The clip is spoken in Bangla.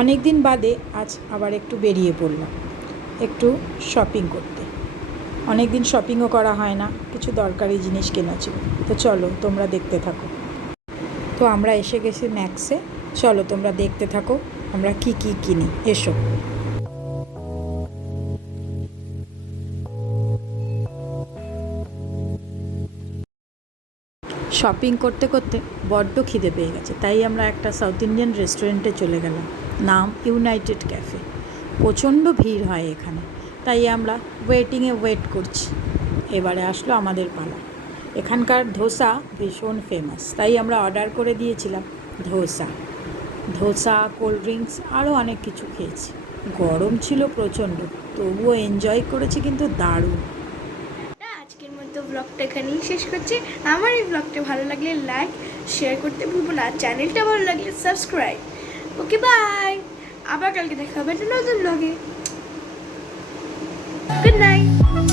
অনেক দিন বাদে আজ আবার একটু বেরিয়ে পড়লাম একটু শপিং করতে। অনেক দিন শপিংও করা হয় না, কিছু দরকারি জিনিস কেনা ছিল। তো চলো তোমরা দেখতে থাকো। তো আমরা এসে গেছি ম্যাক্সে। চলো তোমরা দেখতে থাকো আমরা কি কি কিনি, এসো। শপিং করতে করতে বড্ড খিদে পেয়ে গেছে, তাই আমরা একটা সাউথ ইন্ডিয়ান রেস্টুরেন্টে চলে গেলাম। নাম ইউনাইটেড ক্যাফে। প্রচণ্ড ভিড় হয় এখানে, তাই আমরা ওয়েট করছি। এবারে আসলো আমাদের পালা। এখানকার ধোসা ভীষণ ফেমাস, তাই আমরা অর্ডার করে দিয়েছিলাম ধোসা, কোল্ড ড্রিঙ্কস আরও অনেক কিছু খেয়েছি। গরম ছিল প্রচণ্ড, তবুও এনজয় করেছি কিন্তু দারুণ। আজকের মতো ব্লগটা এখানেই শেষ করছি। আমার এই ব্লগটা ভালো লাগলে লাইক শেয়ার করতে ভুলবো না, চ্যানেলটা ভালো লাগলে সাবস্ক্রাইব। ওকে বাই, আবার কালকে দেখা হবে একটা নতুন ব্লগে। Good night.